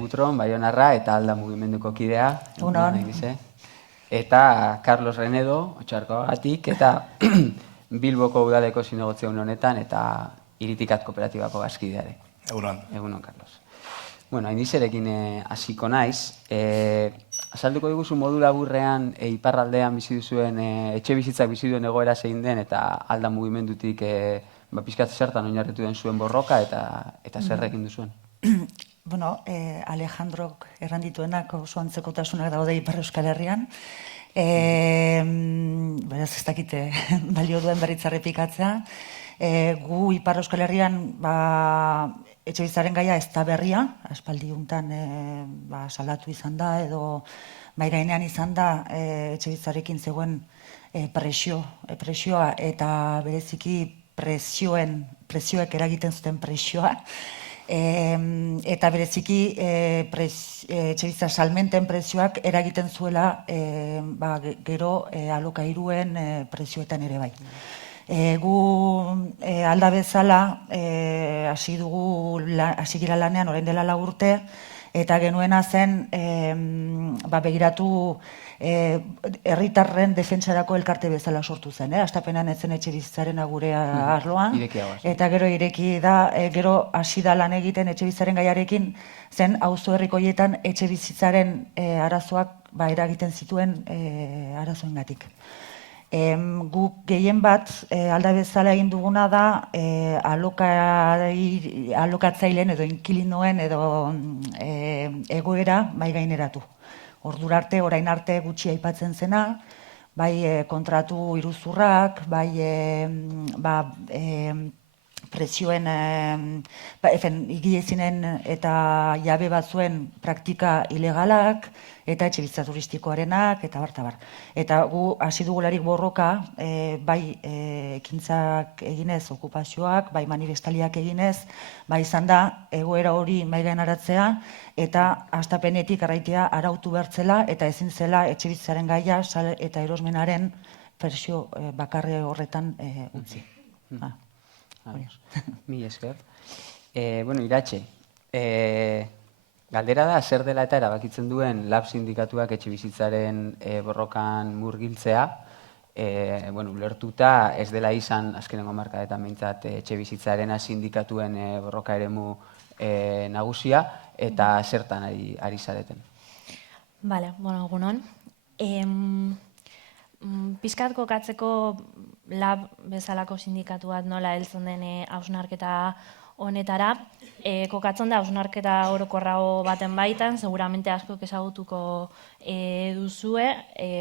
Butron, Baionarra eta Alda mugimenduko kidea. Egunon. Eta Carlos Renedo, Otxarkoagatik, eta Bilboko udaleko zinegotzi honetan eta Iritikat kooperatibako bazkideare. Egunon. Egunon, Carlos. Bueno, hainizerekin hasiko naiz. Azalduko diguzu modu laburrean iparraldean bizi duzuen, etxe bizitzak bizi duen egoera zein den eta Alda mugimendutik pizkat zertan oinarritu den zuen borroka eta zerrekin duzuen. Bueno, Alejandrok errandituenak oso antzekotasunak daude Ipar Euskal Herrian. Beraz, ez dakite balio duen berriz errepikatzea. Gu Ipar Euskal Herrian etxebizitzaren gaia ez da berria, aspaldi hontan salatu izan da edo mahai gainean izan da etxebizitzarekin zegoen presioa eta bereziki presioek eragiten zuten presioa. Eta bereziki etxebizitza salmenten prezioak eragiten zuela gero alokairuen prezioetan ere bai. Gu Alda bezala hasi gira lanean orain dela 4 urte eta genuena zen begiratu herritarren defentsarako elkarte bezala sortu zen. Hastapenean ez zen etxebizitzaren gure arloan. Eta gero ireki da, gero hasi da lan egiten etxebizitzaren gaiarekin zen auzo herriko horietan etxebizitzaren arazoak eragiten zituen arazoengatik. Guk gehien bat Alda bezala egin duguna da alokatzaileen edo inkilinoen edo egoera mahai gaineratu. Ordura arte, orain arte gutxi aipatzen zena, bai kontratu iruzurrak, bai presioen, igilezinen eta jabe batzuen praktika ilegalak, eta etxebizitza turistikoarenak, eta bar. Eta gu hasi dugularik borroka, bai ekintzak eginez, okupazioak, bai manifestaliak eginez, bai izan da egoera hori mahai gaineratzea, eta hastapenetik arraitea arautu bertzela, eta ezin zela etxebizitzaren gaia eta erosmenaren presio bakarre horretan utzi. Mi esker. Iratxe, galdera da, zer dela eta erabakitzen duen LAB sindikatuak etxebizitzaren borrokan murgiltzea, ulertuta ez dela izan azkenengo hamarkadetan behintzat etxebizitzaren sindikatuen borroka eremu nagusia, eta zertan ari zareten. Bale, egunon. Pizkat kokatzeko LAB bezalako sindikatu bat nola heltzen den hausnarketa honetara. Kokatzen da hausnarketa orokorrago baten baitan, seguramente askok ezagutuko duzue.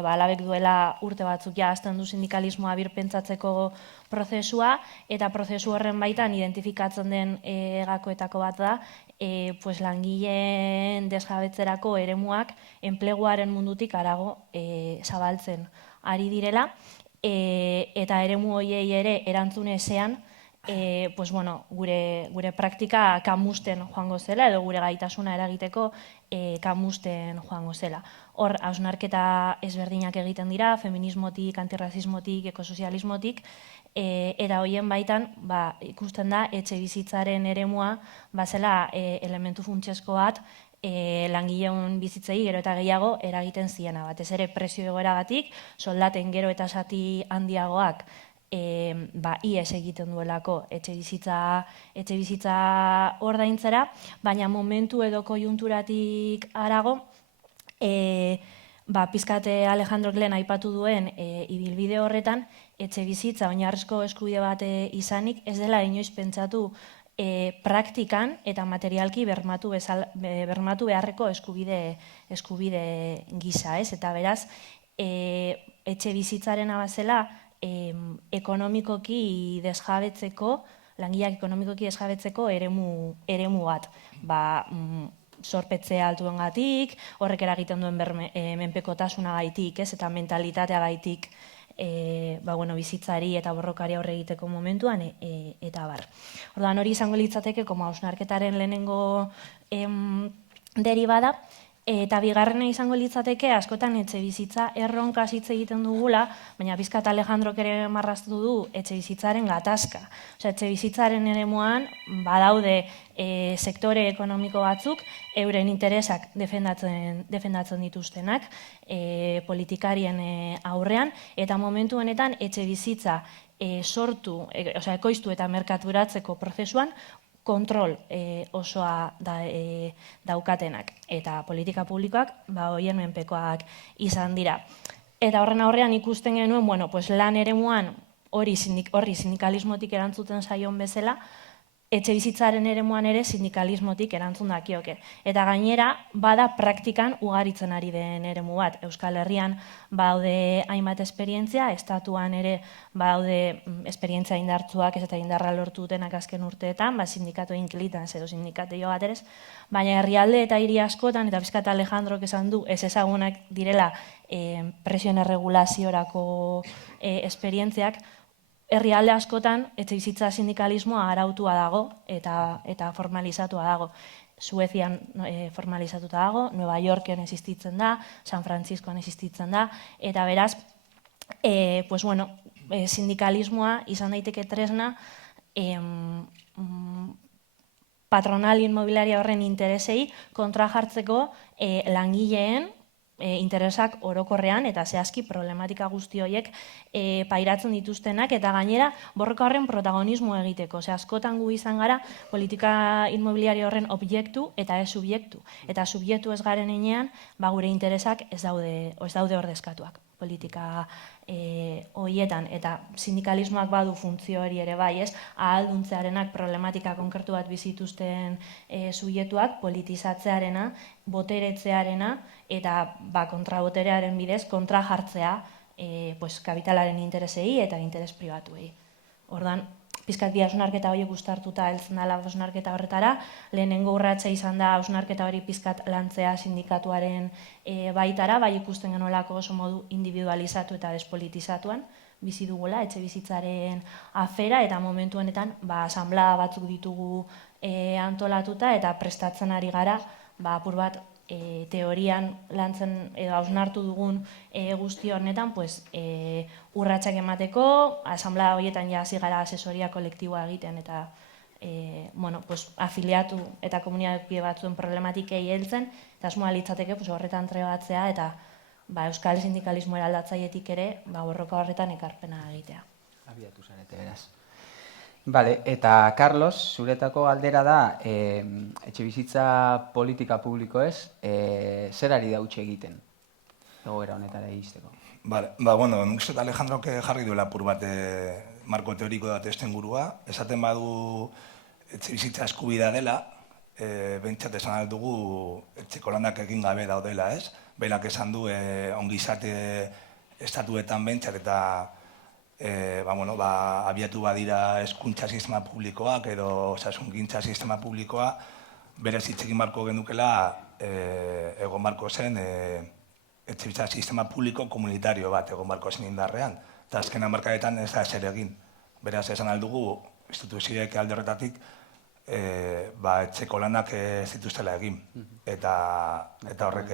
LABek duela urte batzuk hasten du sindikalismoa birpentsatzeko prozesua, eta prozesu horren baitan identifikatzen den gakoetako bat da, langileen desjabetzerako eremuak enpleguaren mundutik harago zabaltzen ari direla, eta eremu horiei ere erantzun ezean, gure praktika kamusten joango zela, edo gure gaitasuna eragiteko kamusten joango zela. Hor, hausnarketa ezberdinak egiten dira, feminismotik, antirrazismotik, ekosozialismotik, eta horien baitan ikusten da etxebizitzaren eremua zela elementu funtsezko bat langileun bizitzei gero eta gehiago eragiten ziena. Batez ere prezio egoeragatik, soldaten gero eta zati handiagoak ies egiten duelako etxebizitza ordaintzera, baina momentu edo koiunturatik harago, pizkate Alejandrok lehen aipatu duen ibilbide horretan, etxebizitza oinarrizko eskubide bat izanik ez dela inoiz pentsatu praktikan eta materialki bermatu beharreko eskubide gisa, ez? Eta beraz, etxebizitzaren abazela ekonomikoki desjabetzeko, langileak ekonomikoki desjabetzeko eremu bat. Zorpetzea altuengatik, horrek eragiten duen menpekotasunagaitik, ez? Eta mentalitateagaitik bizitzari eta borrokari aurre egiteko momentuan, eta bar. Orduan hori izango litzateke, hausnarketaren lehenengo deribada, Eta bigarrena izango litzateke, askotan etxe bizitza erronka hitz egiten dugula, baina pizkat Alejandrok ere marraztu du etxe bizitzaren gatazka. Osea, etxe bizitzaren eremuan badaude sektore ekonomiko batzuk euren interesak defendatzen dituztenak politikarien aurrean, eta momentu honetan etxe bizitza sortu, ekoiztu eta merkaturatzeko prozesuan kontrol osoa daukatenak eta politika publikoak horien menpekoak izan dira. Eta horren aurrean ikusten genuen, lan eremuan horri sindikalismotik erantzuten zaion bezala, etxe bizitzaren eremuan ere sindikalismotik erantzun dakioke. Eta gainera, bada praktikan ugaritzen ari den eremu bat. Euskal Herrian baude hainbat esperientzia, estatuan ere baude esperientzia indartzuak ez eta indarra lortu dutenak azken urteetan, sindikatu inkilitan, edo sindikate jo bat ere, baina herrialde eta hiri askotan, eta pizkat Alejandrok esan du, ez ezagunak direla presioen erregulaziorako esperientziak, herrialde askotan etxe bizitza sindikalismoa arautua dago eta formalizatua dago. Suezian formalizatuta dago, Nueva Yorken existitzen da, San Franciscoan existitzen da, eta beraz, sindikalismoa izan daiteke tresna patronal inmobiliaria horren interesei kontra jartzeko langileen interesak orokorrean eta zehazki problematika guzti horiek pairatzen dituztenak eta gainera borroka horren protagonismo egiteko. Askotan gu izan gara politika inmobiliario horren objektu eta ez subjektu. Eta subjektu ez garen enean, gure interesak ez daude ordezkatuak politika horietan. Eta sindikalismoak badu funtzio hori ere bai, ez? Ahalduntzearenak problematika konkretu bat bizituzten subjektuak, politizatzearena, boteretzearena, eta kontraboterearen bidez kontra jartzea kapitalaren interesei eta interes pribatuei. Ordan, pizkat bi hausnarketa horiek uztartuta heltzen dela hausnarketa horretara, lehenengo urratsa izan da hausnarketa hori pizkat lantzea sindikatuaren baitara, bai ikusten genuelako oso modu individualizatu eta despolitizatuan bizi dugula etxe bizitzaren afera, eta momentu honetan asanblada batzuk ditugu antolatuta eta prestatzen ari gara apur bat teorian lantzen edo hausnartu dugun guzti honetan urratsak emateko, asanblada horietan hasi gara asesoria kolektiboa egiten eta afiliatu eta komunitate batzuen problematikei heltzen, eta asmoa litzateke horretan trebatzea eta euskal sindikalismo eraldatzailetik ere borroka horretan ekarpena egitea. Abiatu zarete, beraz. Bale, eta Carlos, zuretako galdera da, etxe bizitza politika publiko ez, zerari da utxe egiten, egoera honetara egisteko? Bale, nik uste Alejandrok jarri duela apur bat marko teoriko da testen gurua, esaten badu etxe bizitza eskubidea dela, behintzat esan aldugu etxeko lanak egin gabe daudela, ez? Berak esan du ongizate estatuetan behintzat eta abiatu badira hezkuntza sistema publikoak edo osasungintza sistema publikoa, berez hitz egin barko genukela egon barko zen etxebizitza sistema publiko komunitario bat egon barko zen indarrean. Eta azken hamarkadetan ez da ezer egin. Beraz, esan aldugu, instituzioek alde horretatik etxeko lanak ez dituztela egin. Eta horrek...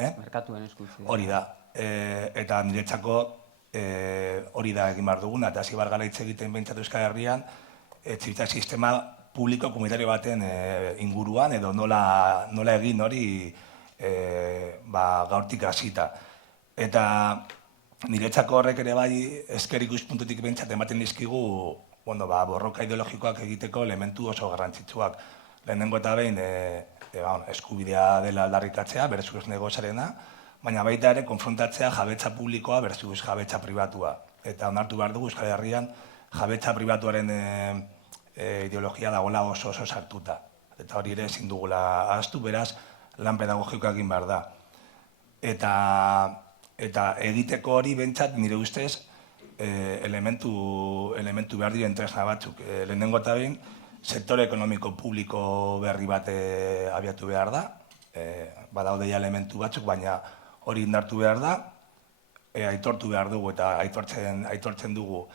Merkatuen eskutzea. Hori da. Eta niretzako hori da egin behar duguna, eta hasi bargara hitz egiten behintzatu Euskal Herrian, etxebizitza sistema publiko komunitario baten inguruan, edo nola egin hori gaurtik hasita. Eta niretzako horrek ere bai ezker ikuspuntutik behintzat ematen dizkigu borroka ideologikoak egiteko elementu oso garrantzitsuak. Lehenengo eta behin eskubidea dela aldarrikatzea, berezko negozarena, baina baita ere konfrontatzea jabetza publikoa versus jabetza pribatua. Eta onartu behar dugu Euskal Herrian jabetza pribatuaren ideologia dagoela oso sartuta. Eta hori ere ezin dugula ahaztu, beraz lan pedagogikoa egin behar da. Eta egiteko hori behintzat nire ustez elementu behar diren tresna batzuk. Lehenengo eta behin, sektore ekonomiko publiko berri bat abiatu behar da. Badaude ja elementu batzuk, baina hori indartu behar da, aitortu behar dugu eta aitortzen dugu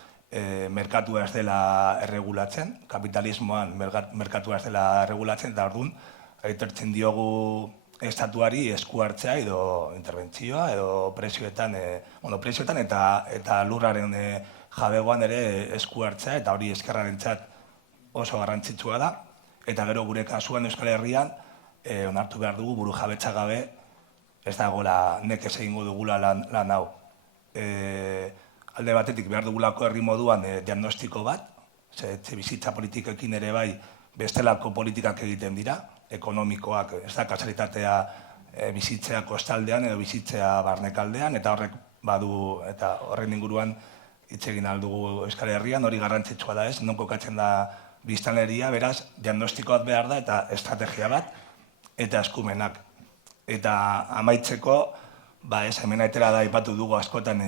merkatua ez dela erregulatzen, kapitalismoan merkatua ez dela erregulatzen, eta orduan aitortzen diogu estatuari esku hartzea edo interbentzioa edo prezioetan eta lurraren jabegoan ere esku hartzea, eta hori ezkerrarentzat oso garrantzitsua da. Eta gero gure kasuan Euskal Herrian onartu behar dugu buru jabetza gabe ez dagoela nekez egingo dugula lan hau. Alde batetik behar dugulako herri moduan diagnostiko bat, etxebizitza politikekin ere bai bestelako politikak egiten dira, ekonomikoak, ez da kasualitatea bizitzea kostaldean edo bizitzea barnekaldean, eta horrek badu, eta horren inguruan hitz egin ahal dugu Euskal Herrian, hori garrantzitsua da ez, non kokatzen da biztanleria, beraz, diagnostiko bat behar da eta estrategia bat, eta eskumenak. Eta amaitzeko, hemen aitera da aipatu dugu askotan,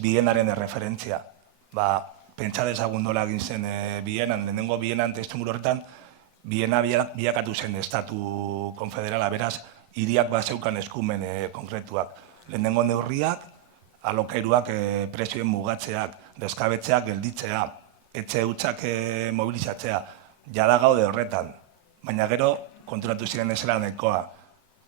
bienaren erreferentzia. Pentsa dezagun nola egin zen bienan, lehenengo bienan testu horretan, biena bilakatu zen estatu konfederala, beraz, hiriak zeukan eskumen konkretuak. Lehenengo neurriak, alokairuak prezioen mugatzeak, deskabetzeak gelditzea, etxe hutsak mobilizatzea, jada gaude horretan, baina gero konturatu ziren ezera nahikoa.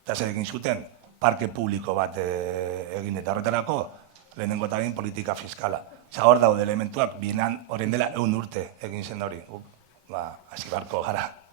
Eta zer egin zuten, parke publiko bat egin eta horretarako, lehenengo eta politika fiskala. Hor daude elementuak, bienan horren dela 100 urte egin zen hori. Hasi barko gara.